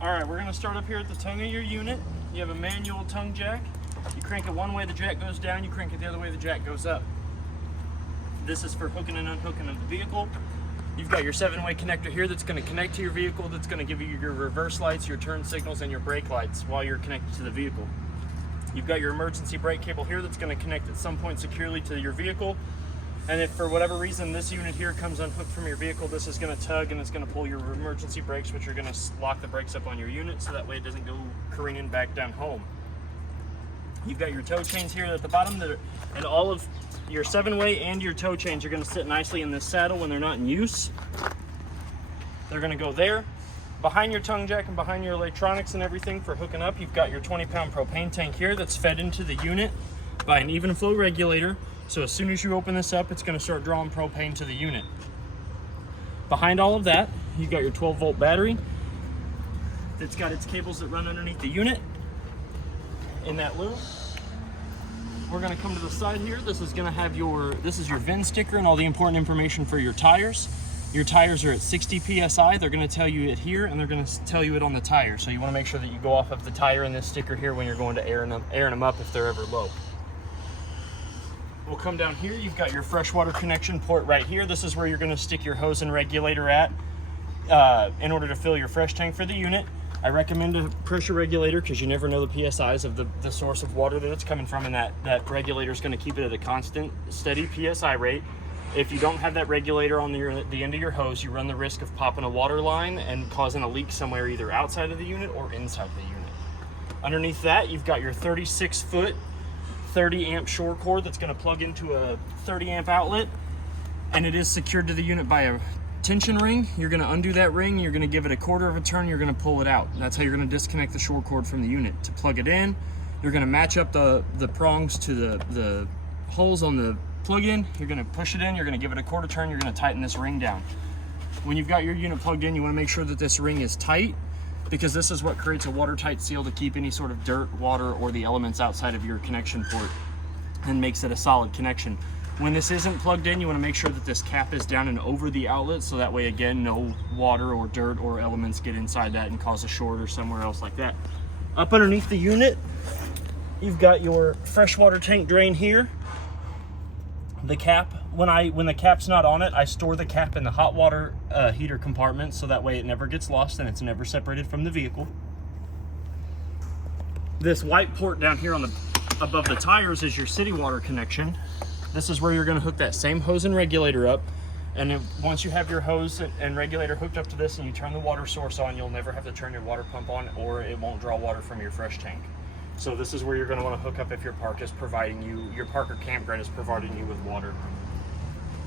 All right, we're gonna start up here at the tongue of your unit. You have a manual tongue jack. You crank it one way, the jack goes down. You crank it the other way, the jack goes up. This is for hooking and unhooking of the vehicle. You've got your 7-way connector here that's going to connect to your vehicle, that's going to give you your reverse lights, your turn signals, and your brake lights while you're connected to the vehicle. You've got your emergency brake cable here that's going to connect at some point securely to your vehicle. And if for whatever reason this unit here comes unhooked from your vehicle, this is going to tug and it's going to pull your emergency brakes, which are going to lock the brakes up on your unit so that way it doesn't go careening back down home. You've got your tow chains here at the bottom, and all of your 7-way and your tow chains are going to sit nicely in this saddle when they're not in use. They're going to go there. Behind your tongue jack and behind your electronics and everything for hooking up, you've got your 20-pound propane tank here that's fed into the unit by an even flow regulator. So as soon as you open this up, it's going to start drawing propane to the unit. Behind all of that, you've got your 12-volt battery that's got its cables that run underneath the unit in that loop. We're going to come to the side here. This is going to have this is your VIN sticker and all the important information for your tires. Your tires are at 60 PSI. They're going to tell you it here, and they're going to tell you it on the tire. So you want to make sure that you go off of the tire and this sticker here when you're going to airing them up if they're ever low. We'll come down here. You've got your freshwater connection port right here. This is where you're going to stick your hose and regulator at in order to fill your fresh tank for the unit. I recommend a pressure regulator because you never know the PSIs of the source of water that it's coming from, and that regulator is going to keep it at a constant, steady PSI rate. If you don't have that regulator on the end of your hose, you run the risk of popping a water line and causing a leak somewhere either outside of the unit or inside the unit. Underneath that, you've got your 36-foot, 30-amp shore cord that's going to plug into a 30-amp outlet, and it is secured to the unit by a tension ring. You're going to undo that ring, you're going to give it a quarter of a turn, you're going to pull it out. That's how you're going to disconnect the shore cord from the unit. To plug it in, you're going to match up the prongs to the holes on the plug-in. You're going to push it in, you're going to give it a quarter turn, you're going to tighten this ring down. When you've got your unit plugged in, you want to make sure that this ring is tight, because this is what creates a watertight seal to keep any sort of dirt, water, or the elements outside of your connection port and makes it a solid connection. When this isn't plugged in, you want to make sure that this cap is down and over the outlet, so that way, again, no water or dirt or elements get inside that and cause a short or somewhere else like that. Up underneath the unit, you've got your freshwater tank drain here. The cap, when the cap's not on it, I store the cap in the hot water heater compartment, so that way it never gets lost and it's never separated from the vehicle. This white port down here above the tires is your city water connection. This is where you're going to hook that same hose and regulator up, and once you have your hose and regulator hooked up to this and you turn the water source on, you'll never have to turn your water pump on, or it won't draw water from your fresh tank. So this is where you're going to want to hook up if your park or campground is providing you with water.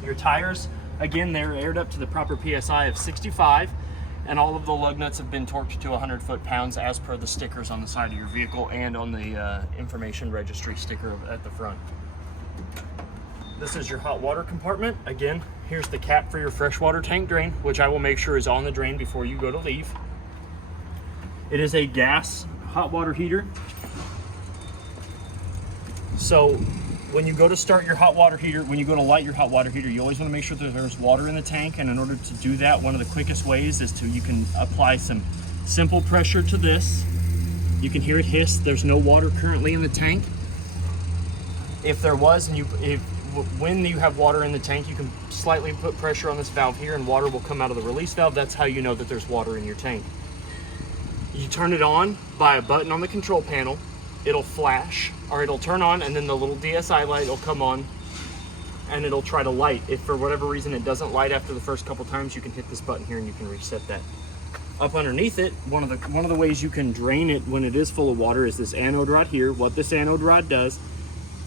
Your tires, again, they're aired up to the proper PSI of 65, and all of the lug nuts have been torqued to 100 foot-pounds as per the stickers on the side of your vehicle and on the information registry sticker at the front. This is your hot water compartment. Again, here's the cap for your freshwater tank drain, which I will make sure is on the drain before you go to leave. It is a gas hot water heater. So when you go to start your hot water heater, when you go to light your hot water heater, you always want to make sure that there's water in the tank. And in order to do that, one of the quickest ways is you can apply some simple pressure to this. You can hear it hiss. There's no water currently in the tank. If there was, when you have water in the tank, you can slightly put pressure on this valve here and water will come out of the release valve. That's how you know that there's water in your tank. You turn it on by a button on the control panel. It'll flash, or it'll turn on, and then the little DSI light will come on and it'll try to light. If for whatever reason it doesn't light after the first couple times, you can hit this button here and you can reset that. Up underneath it, one of the ways you can drain it when it is full of water is this anode rod here. What this anode rod does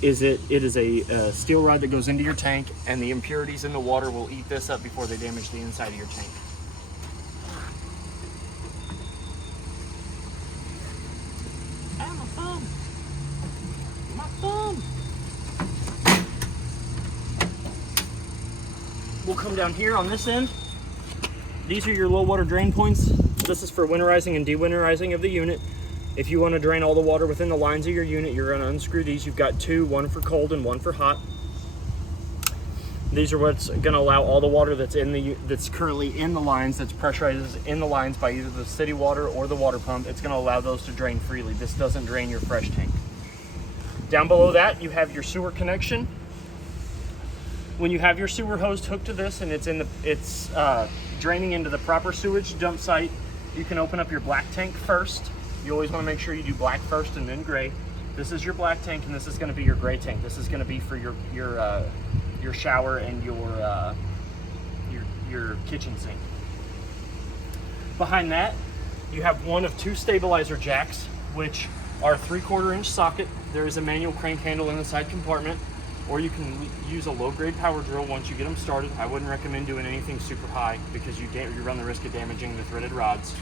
is it is a steel rod that goes into your tank, and the impurities in the water will eat this up before they damage the inside of your tank. We'll come down here on this end. These are your low water drain points. This is for winterizing and dewinterizing of the unit. If you want to drain all the water within the lines of your unit, you're going to unscrew these. You've got two, one for cold and one for hot. These are what's going to allow all the water that's currently in the lines, that's pressurized in the lines by either the city water or the water pump. It's going to allow those to drain freely. This doesn't drain your fresh tank. Down below that, you have your sewer connection. When you have your sewer hose hooked to this and it's draining into the proper sewage dump site, you can open up your black tank first. You always want to make sure you do black first and then gray. This is your black tank, and this is going to be your gray tank. This is going to be for your shower and your kitchen sink. Behind that, you have one of two stabilizer jacks, which are 3/4 inch socket. There is a manual crank handle in the side compartment, or you can use a low-grade power drill once you get them started. I wouldn't recommend doing anything super high because you run the risk of damaging the threaded rods.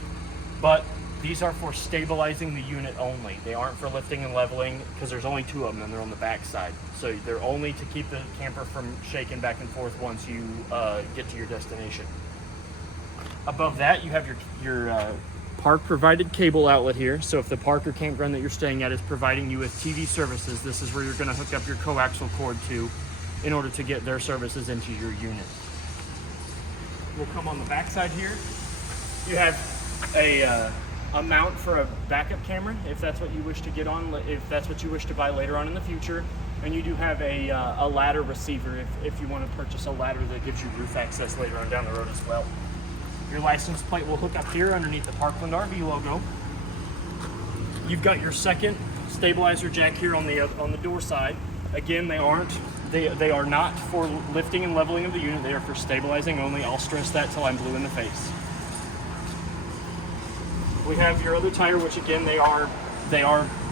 But these are for stabilizing the unit only. They aren't for lifting and leveling because there's only two of them and they're on the back side. So they're only to keep the camper from shaking back and forth once you get to your destination. Above that, you have your park provided cable outlet here. So if the park or campground that you're staying at is providing you with TV services, this is where you're going to hook up your coaxial cord to in order to get their services into your unit. We'll come on the back side here. You have a mount for a backup camera if that's what you wish to get on, if that's what you wish to buy later on in the future. And you do have a ladder receiver if you want to purchase a ladder that gives you roof access later on down the road as well. Your license plate will hook up here underneath the Parkland RV logo. You've got your second stabilizer jack here on the door side. Again, they are not for lifting and leveling of the unit. They are for stabilizing only. I'll stress that till I'm blue in the face. We have your other tire, which again they are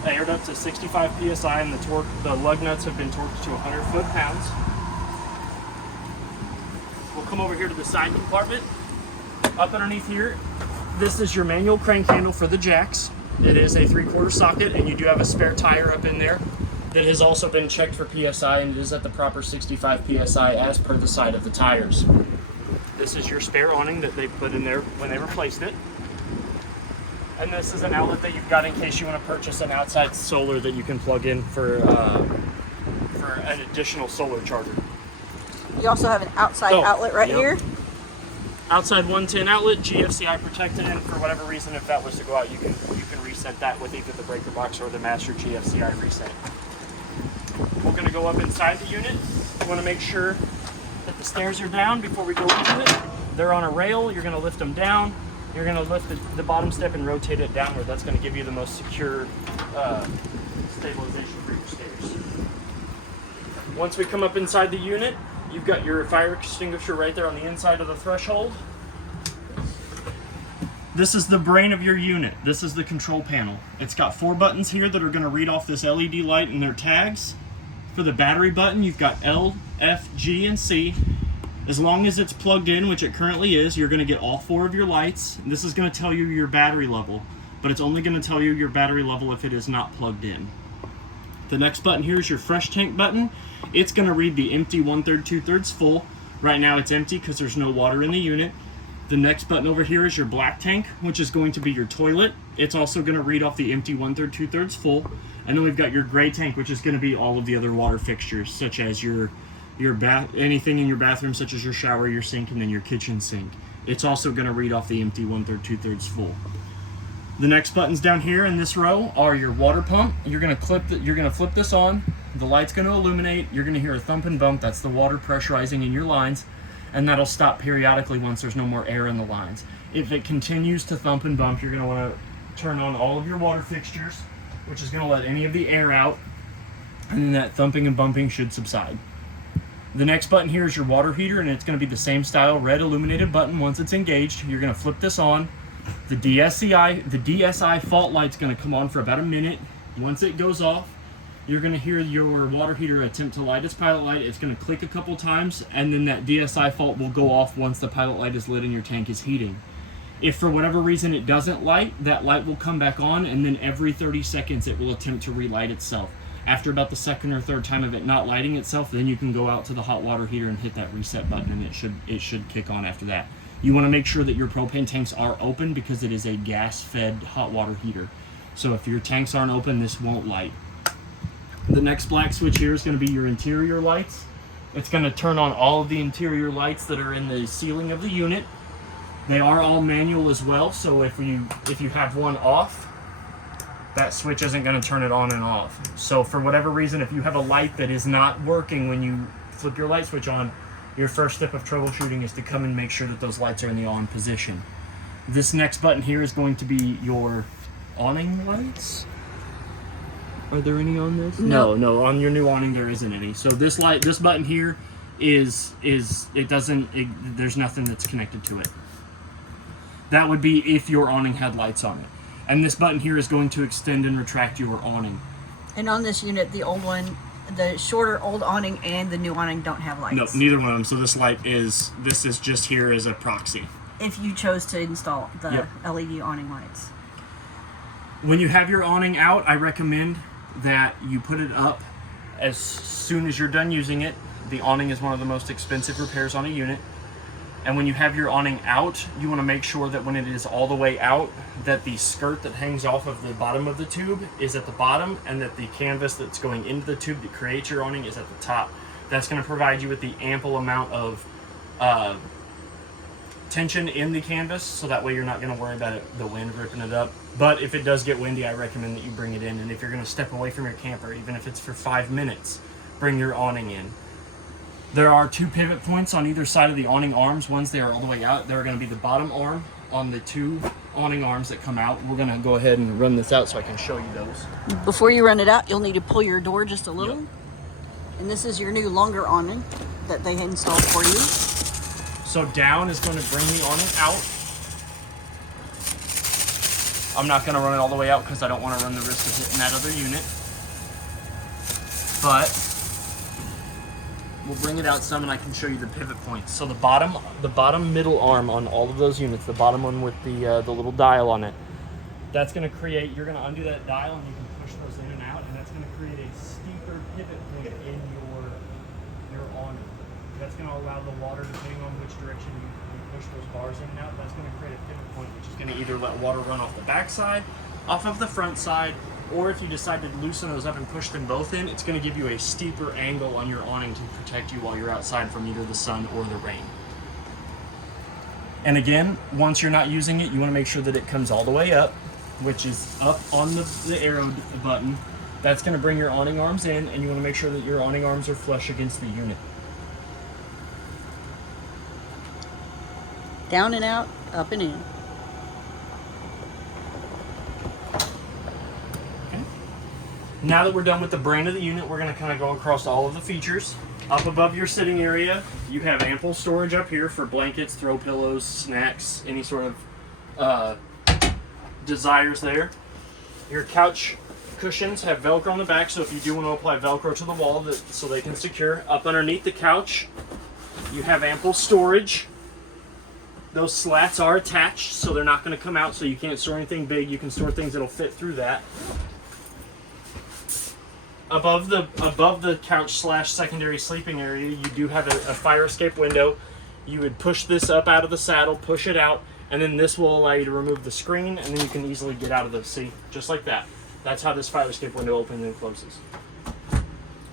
aired up to 65 psi, and the lug nuts have been torqued to 100 foot-pounds. We'll come over here to the side compartment. Up underneath here, this is your manual crank handle for the jacks. It is a 3/4 socket, and you do have a spare tire up in there that has also been checked for PSI, and it is at the proper 65 PSI as per the side of the tires. This is your spare awning that they put in there when they replaced it. And this is an outlet that you've got in case you want to purchase an outside solar that you can plug in for an additional solar charger. You also have an outside outlet right here. Outside 110 outlet, GFCI protected, and for whatever reason, if that was to go out, you can reset that with either the breaker box or the master GFCI reset. We're going to go up inside the unit. You want to make sure that the stairs are down before we go into it. They're on a rail. You're going to lift them down. You're going to lift the bottom step and rotate it downward. That's going to give you the most secure stabilization for your stairs. Once we come up inside the unit, you've got your fire extinguisher right there on the inside of the threshold. This is the brain of your unit. This is the control panel. It's got 4 buttons here that are going to read off this LED light and their tags. For the battery button, you've got L, F, G, and C. As long as it's plugged in, which it currently is, you're going to get all 4 of your lights. This is going to tell you your battery level, but it's only going to tell you your battery level if it is not plugged in. The next button here is your fresh tank button. It's going to read the empty 1/3, 2/3 full. Right now it's empty because there's no water in the unit. The next button over here is your black tank, which is going to be your toilet. It's also going to read off the empty 1/3, 2/3 full. And then we've got your gray tank, which is going to be all of the other water fixtures, such as anything in your bathroom, such as your shower, your sink, and then your kitchen sink. It's also going to read off the empty 1/3, 2/3 full. The next buttons down here in this row are your water pump. You're going to flip this on. The light's going to illuminate. You're going to hear a thump and bump. That's the water pressurizing in your lines, and that'll stop periodically once there's no more air in the lines. If it continues to thump and bump, you're going to want to turn on all of your water fixtures, which is going to let any of the air out, and then that thumping and bumping should subside. The next button here is your water heater, and it's going to be the same style red illuminated button. Once it's engaged, you're going to flip this on. The DSI fault light's going to come on for about a minute. Once it goes off, you're going to hear your water heater attempt to light its pilot light. It's going to click a couple times, and then that DSI fault will go off once the pilot light is lit and your tank is heating. If for whatever reason it doesn't light, that light will come back on, and then every 30 seconds it will attempt to relight itself. After about the second or third time of it not lighting itself, then you can go out to the hot water heater and hit that reset button, and it should kick on after that. You want to make sure that your propane tanks are open because it is a gas-fed hot water heater. So if your tanks aren't open, this won't light. The next black switch here is going to be your interior lights. It's going to turn on all of the interior lights that are in the ceiling of the unit. They are all manual as well, so if you have one off, that switch isn't going to turn it on and off. So for whatever reason, if you have a light that is not working when you flip your light switch on, your first step of troubleshooting is to come and make sure that those lights are in the on position. This next button here is going to be your awning lights. Are there any on this? No, on your new awning there isn't any. So this button here there's nothing that's connected to it. That would be if your awning had lights on it. And this button here is going to extend and retract your awning. And on this unit, the old one, the shorter old awning and the new awning don't have lights. No, neither one of them. So this is just here as a proxy. If you chose to install the LED awning lights. When you have your awning out, I recommend that you put it up as soon as you're done using it. The awning is one of the most expensive repairs on a unit. And when you have your awning out, you want to make sure that when it is all the way out, that the skirt that hangs off of the bottom of the tube is at the bottom, and that the canvas that's going into the tube that creates your awning is at the top. That's going to provide you with the ample amount of tension in the canvas, so that way you're not going to worry about the wind ripping it up. But if it does get windy, I recommend that you bring it in. And if you're going to step away from your camper, even if it's for 5 minutes, bring your awning in. There are 2 pivot points on either side of the awning arms. Once they are all the way out, they're going to be the bottom arm on the 2 awning arms that come out. We're going to go ahead and run this out so I can show you those. Before you run it out, you'll need to pull your door just a little. Yep. And this is your new longer awning that they installed for you. So down is going to bring the awning out. I'm not going to run it all the way out because I don't want to run the risk of hitting that other unit. But we'll bring it out some and I can show you the pivot points. So the bottom middle arm on all of those units, the bottom one with the little dial on it, that's going to create, you're going to undo that dial and you can push those in and out, and that's going to create a steeper pivot point in your awning. That's going to allow the water, depending on which direction you push those bars in and out, that's going to create a pivot point, which is going to either let water run off the back side, off of the front side, or if you decide to loosen those up and push them both in, it's going to give you a steeper angle on your awning to protect you while you're outside from either the sun or the rain. And again, once you're not using it, you want to make sure that it comes all the way up, which is up on the arrow button. That's going to bring your awning arms in, and you want to make sure that your awning arms are flush against the unit. Down and out, up and in. Now that we're done with the brain of the unit, we're going to kind of go across all of the features. Up above your sitting area, you have ample storage up here for blankets, throw pillows, snacks, any sort of desires there. Your couch cushions have Velcro on the back, so if you do want to apply Velcro to the wall so they can secure. Up underneath the couch, you have ample storage. Those slats are attached, so they're not going to come out, so you can't store anything big. You can store things that'll fit through that. Above the couch / secondary sleeping area, you do have a fire escape window. You would push this up out of the saddle, push it out, and then this will allow you to remove the screen, and then you can easily get out of the seat, just like that. That's how this fire escape window opens and closes.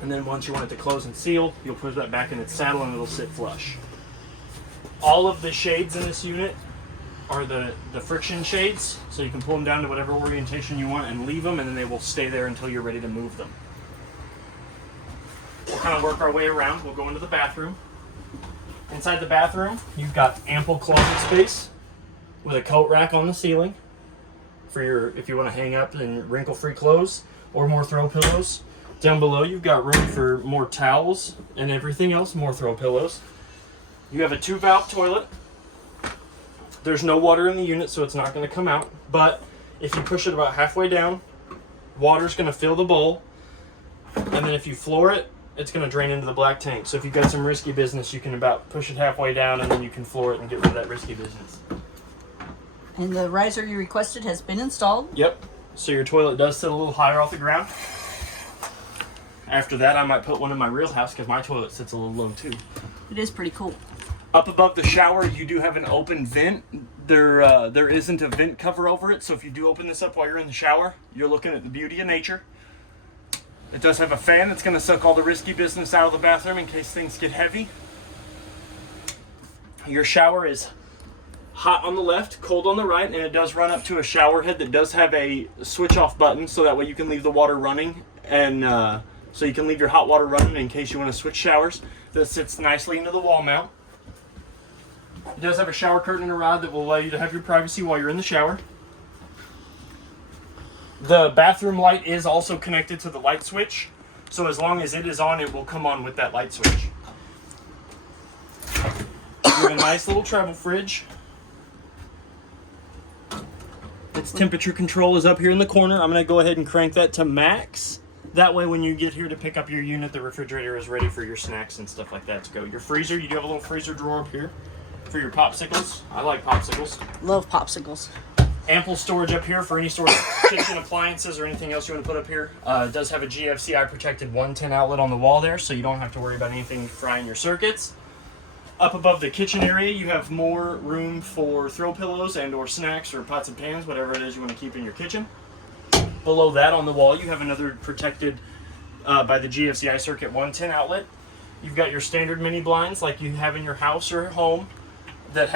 And then once you want it to close and seal, you'll push that back in its saddle and it'll sit flush. All of the shades in this unit are the friction shades, so you can pull them down to whatever orientation you want and leave them, and then they will stay there until you're ready to move them. We'll kind of work our way around. We'll go into the bathroom. Inside the bathroom, you've got ample closet space with a coat rack on the ceiling for if you want to hang up and wrinkle-free clothes or more throw pillows. Down below, you've got room for more towels and everything else, more throw pillows. You have a 2-valve toilet. There's no water in the unit, so it's not going to come out. But if you push it about halfway down, water's going to fill the bowl. And then if you floor it, it's going to drain into the black tank. So if you've got some risky business, you can about push it halfway down, and then you can floor it and get rid of that risky business. And the riser you requested has been installed. Yep. So your toilet does sit a little higher off the ground. After that, I might put one in my real house because my toilet sits a little low too. It is pretty cool. Up above the shower, you do have an open vent. There isn't a vent cover over it, so if you do open this up while you're in the shower, you're looking at the beauty of nature. It does have a fan that's going to suck all the risky business out of the bathroom in case things get heavy. Your shower is hot on the left, cold on the right, and it does run up to a shower head that does have a switch off button, so that way you can leave the water running, and so you can leave your hot water running in case you want to switch showers. That sits nicely into the wall mount. It does have a shower curtain and a rod that will allow you to have your privacy while you're in the shower. The bathroom light is also connected to the light switch, so as long as it is on, it will come on with that light switch. You have a nice little travel fridge. Its temperature control is up here in the corner. I'm going to go ahead and crank that to max. That way when you get here to pick up your unit, the refrigerator is ready for your snacks and stuff like that to go. Your freezer, you do have a little freezer drawer up here for your popsicles. I like popsicles. Love popsicles. Ample storage up here for any sort of kitchen appliances or anything else you want to put up here. It does have a GFCI protected 110 outlet on the wall there, so you don't have to worry about anything frying your circuits. Up above the kitchen area, you have more room for throw pillows and or snacks or pots and pans, whatever it is you want to keep in your kitchen. Below that on the wall, you have another protected by the GFCI circuit 110 outlet. You've got your standard mini blinds like you have in your house or home that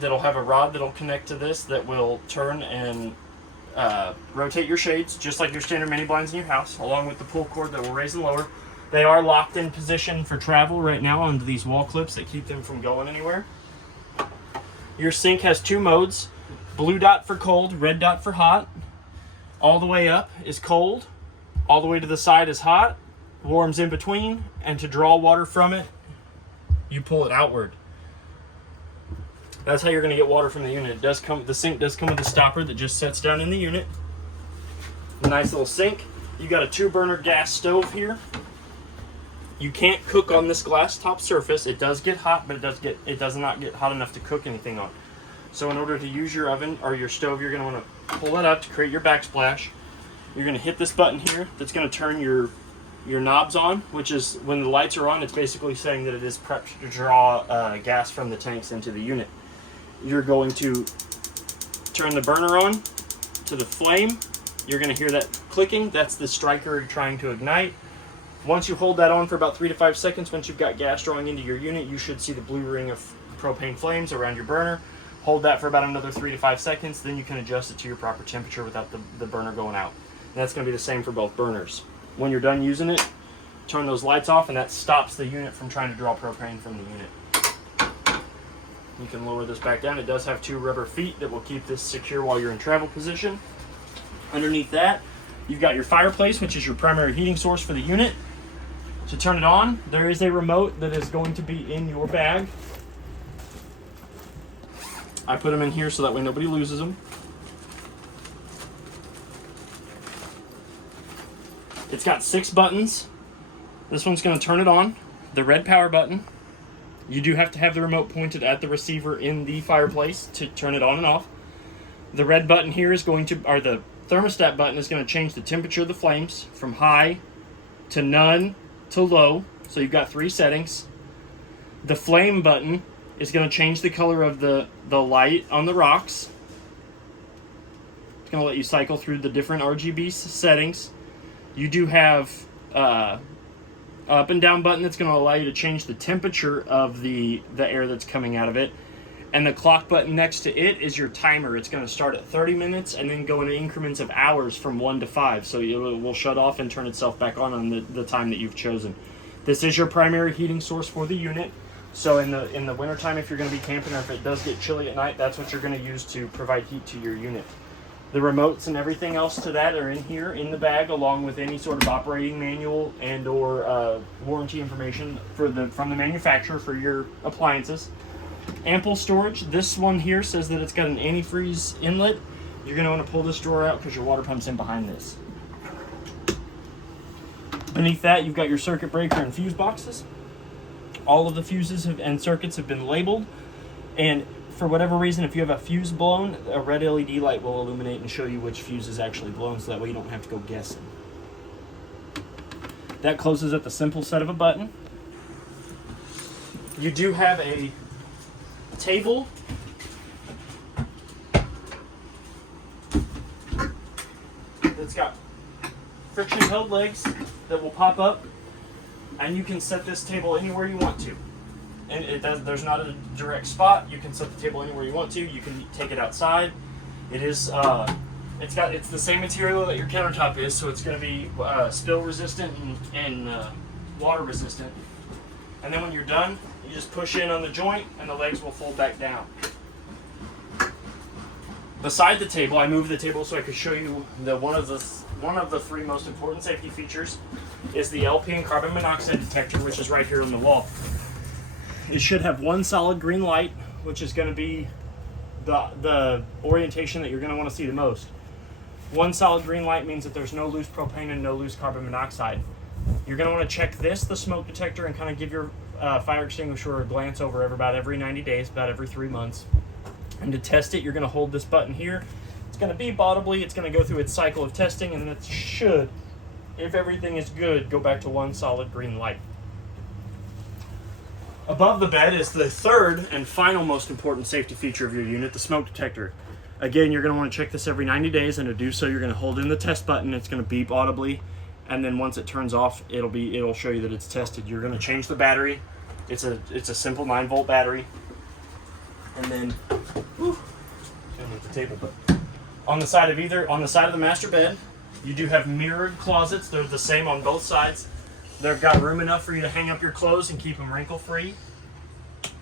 that'll have a rod that'll connect to this that will turn and rotate your shades just like your standard mini blinds in your house, along with the pull cord that will raise and lower. They are locked in position for travel right now onto these wall clips that keep them from going anywhere. Your sink has two modes, blue dot for cold, red dot for hot. All the way up is cold, all the way to the side is hot, warms in between, and to draw water from it, you pull it outward. That's how you're going to get water from the unit. The sink does come with a stopper that just sets down in the unit. Nice little sink. You got a 2-burner gas stove here. You can't cook on this glass top surface. It does get hot, but it does not get hot enough to cook anything on. So in order to use your oven or your stove, you're going to want to pull it up to create your backsplash. You're going to hit this button here that's going to turn your knobs on, which is when the lights are on, it's basically saying that it is prepped to draw gas from the tanks into the unit. You're going to turn the burner on to the flame. You're going to hear that clicking. That's the striker trying to ignite. Once you hold that on for about 3 to 5 seconds, once you've got gas drawing into your unit, you should see the blue ring of propane flames around your burner. Hold that for about another 3 to 5 seconds, then you can adjust it to your proper temperature without the burner going out. And that's going to be the same for both burners. When you're done using it, turn those lights off, and that stops the unit from trying to draw propane from the unit. You can lower this back down. It does have 2 rubber feet that will keep this secure while you're in travel position. Underneath that, you've got your fireplace, which is your primary heating source for the unit. To turn it on, there is a remote that is going to be in your bag. I put them in here so that way nobody loses them. It's got 6 buttons. This one's going to turn it on. The red power button. You do have to have the remote pointed at the receiver in the fireplace to turn it on and off. The red button here is going to, or the thermostat button is going to change the temperature of the flames from high to none to low. So you've got 3 settings. The flame button is going to change the color of the light on the rocks. It's going to let you cycle through the different RGB settings. You do have up and down button that's going to allow you to change the temperature of the air that's coming out of it. And the clock button next to it is your timer. It's going to start at 30 minutes and then go in increments of hours from 1 to 5. So it will shut off and turn itself back on the time that you've chosen. This is your primary heating source for the unit. So in the wintertime, if you're going to be camping or if it does get chilly at night, that's what you're going to use to provide heat to your unit. The remotes and everything else to that are in here in the bag, along with any sort of operating manual and or warranty information from the manufacturer for your appliances. Ample storage. This one here says that it's got an antifreeze inlet. You're going to want to pull this drawer out because your water pump's in behind this. Beneath that, you've got your circuit breaker and fuse boxes. All of the fuses and circuits have been labeled, and for whatever reason, if you have a fuse blown, a red LED light will illuminate and show you which fuse is actually blown, so that way you don't have to go guessing. That closes at the simple set of a button. You do have a table that's got friction held legs that will pop up, and you can set this table anywhere you want to. And there's not a direct spot. You can set the table anywhere you want to. You can take it outside. It is it's the same material that your countertop is, so it's going to be spill resistant and water resistant. And then when you're done, you just push in on the joint, and the legs will fold back down. Beside the table, I moved the table so I could show you one of the three most important safety features is the LP and carbon monoxide detector, which is right here on the wall. It should have one solid green light, which is going to be the orientation that you're going to want to see the most. One solid green light means that there's no loose propane and no loose carbon monoxide. You're going to want to check the smoke detector, and kind of give your fire extinguisher a glance over about every 90 days, about every 3 months. And to test it, you're going to hold this button here. It's going to beep audibly. It's going to go through its cycle of testing, and then it should, if everything is good, go back to one solid green light. Above the bed is the third and final most important safety feature of your unit, the smoke detector. Again, you're going to want to check this every 90 days, and to do so, you're going to hold in the test button. It's going to beep audibly, and then once it turns off, it'll show you that it's tested. You're going to change the battery. It's a simple 9-volt battery. And then, the table. But on the side of the master bed, you do have mirrored closets. They're the same on both sides. They've got room enough for you to hang up your clothes and keep them wrinkle-free.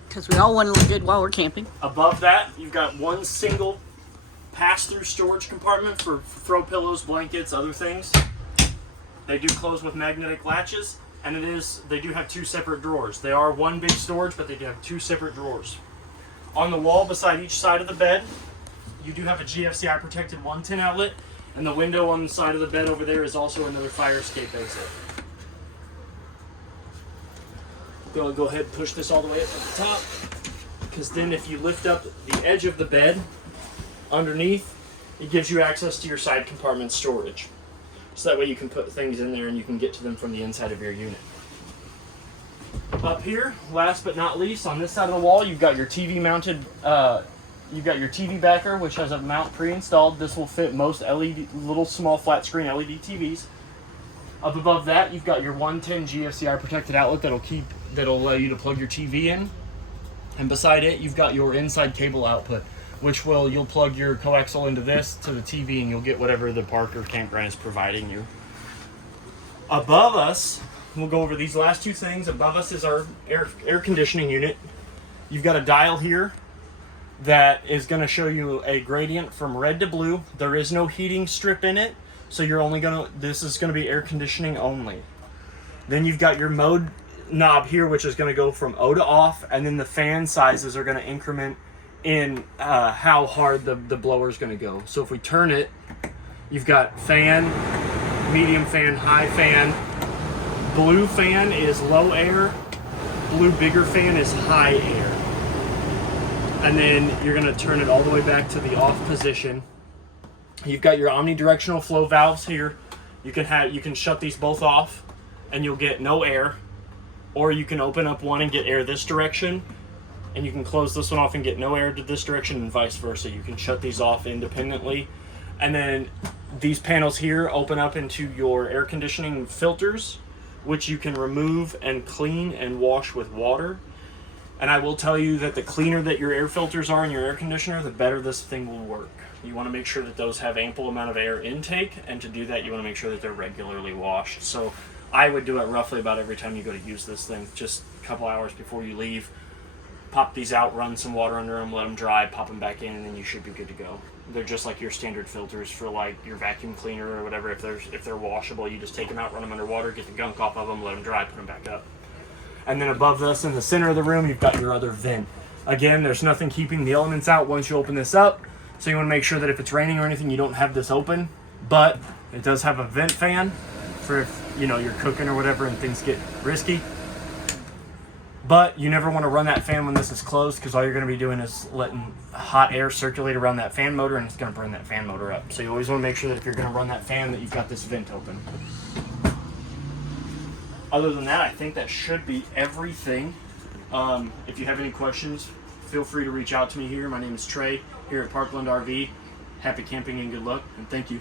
Because we all want to look good while we're camping. Above that, you've got one single pass-through storage compartment for throw pillows, blankets, other things. They do close with magnetic latches, and they do have 2 separate drawers. They are one big storage, but they do have 2 separate drawers. On the wall beside each side of the bed, you do have a GFCI protected 110 outlet, and the window on the side of the bed over there is also another fire escape exit. Go ahead and push this all the way up at the top, because then if you lift up the edge of the bed underneath, it gives you access to your side compartment storage. So that way you can put things in there and you can get to them from the inside of your unit. Up here, last but not least, on this side of the wall, you've got your TV mounted, you've got your TV backer, which has a mount pre-installed. This will fit most little small flat screen LED TVs. Up above that, you've got your 110 GFCI protected outlet that'll allow you to plug your TV in. And beside it, you've got your inside cable output, which you'll plug your coaxial into this to the TV, and you'll get whatever the park or campground is providing you. Above us, we'll go over these last 2 things. Above us is our air conditioning unit. You've got a dial here that is going to show you a gradient from red to blue. There is no heating strip in it, so this is going to be air conditioning only. Then you've got your mode knob here, which is going to go from O to off, and then the fan sizes are going to increment in how hard the blower is going to go. So if we turn it, you've got fan, medium fan, high fan. Blue fan is low air. Blue bigger fan is high air. And then you're going to turn it all the way back to the off position. You've got your omnidirectional flow valves here. You can shut these both off, and you'll get no air. Or you can open up one and get air this direction, and you can close this one off and get no air to this direction, and vice versa. You can shut these off independently. And then these panels here open up into your air conditioning filters, which you can remove and clean and wash with water. And I will tell you that the cleaner that your air filters are in your air conditioner, the better this thing will work. You want to make sure that those have ample amount of air intake, and to do that you want to make sure that they're regularly washed. So I would do it roughly about every time you go to use this thing, just a couple hours before you leave. Pop these out, run some water under them, let them dry, pop them back in, and then you should be good to go. They're just like your standard filters for like your vacuum cleaner or whatever. If they're washable, you just take them out, run them under water, get the gunk off of them, let them dry, put them back up. And then above this, in the center of the room, you've got your other vent. Again, there's nothing keeping the elements out once you open this up, so you want to make sure that if it's raining or anything, you don't have this open. But it does have a vent fan for if you're cooking or whatever and things get risky. But you never want to run that fan when this is closed, because all you're going to be doing is letting hot air circulate around that fan motor, and it's going to burn that fan motor up. So you always want to make sure that if you're going to run that fan, that you've got this vent open. Other than that, I think that should be everything. If you have any questions, feel free to reach out to me here. My name is Trey here at Parkland RV. Happy camping and good luck, and thank you.